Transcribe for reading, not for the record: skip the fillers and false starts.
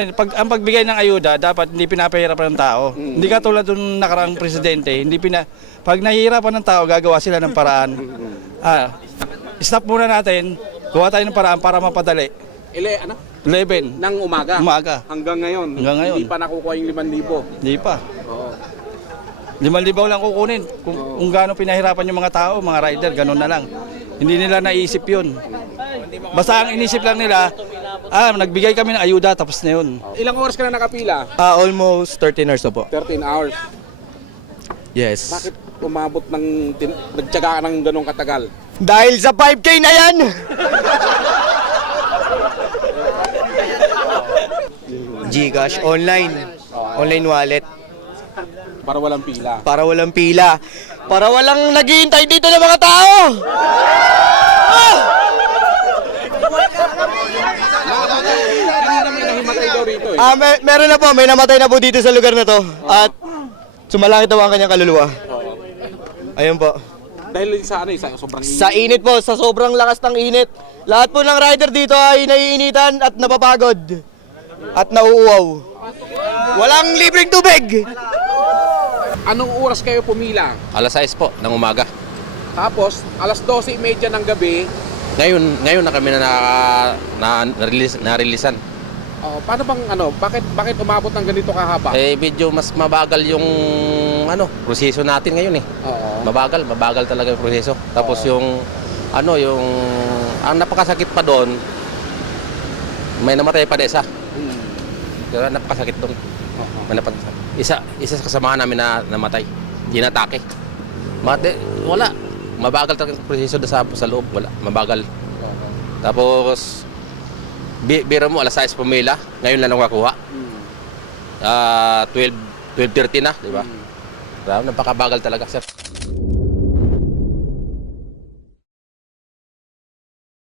ngayon, ang pagbigay ng ayuda, dapat hindi pinapahirapan ng tao. Hindi katulad ng nakaraang presidente, pag nahihirapan ng tao, gagawa sila ng paraan. Stop muna natin, gawa tayo ng paraan para mapadali. 11 ng umaga. Hanggang ngayon. Hindi pa nakukuha yung 5,000. Hindi pa. Oo. 5,000 lang kukunin. Kung gaano pinahirapan yung mga tao, mga rider, gano'n na lang. Hindi nila naisip yun. Basta ang inisip lang nila, nagbigay kami ng ayuda, tapos na yun. Ilang oras ka na nakapila? Almost 13 hours na po. 13 hours. Yes. Bakit umabot ng nagtiyaga ka ng ganong katagal? Dahil sa 5K na yan! Gcash, online wallet. Para walang pila. Para walang pila. Para walang naghihintay dito ng mga tao! Kanina may nahimatay daw rito eh. Meron na po, may namatay na po dito sa lugar na to. At sumalangit daw ang kanyang kaluluwa. Ayun po. Dahil sa sobrang init. Sa init po, sa sobrang lakas ng init. Lahat po ng rider dito ay naiinitan at napapagod. At nauuwaw. Walang libreng tubig! Anong oras kayo pumila? Alas 6 po ng umaga. Tapos, alas 12:30 ng gabi. Ngayon na kami na-releasean. Paano bang bakit umabot ng ganito kahaba? Medyo mas mabagal yung proseso natin ngayon eh. Oo. Mabagal talaga yung proseso. Tapos ang napakasakit pa doon, may namatay pa isa. Kaya napakasakit doon. Isa sa kasamahan namin na namatay. Inatake. Wala. Mabagal talaga yung proseso sa loob. Wala. Mabagal. Tapos, bira mo, alas 6 pumila. Ngayon lang nakakuha. 12:30 na, di ba? Napakabagal talaga, sir.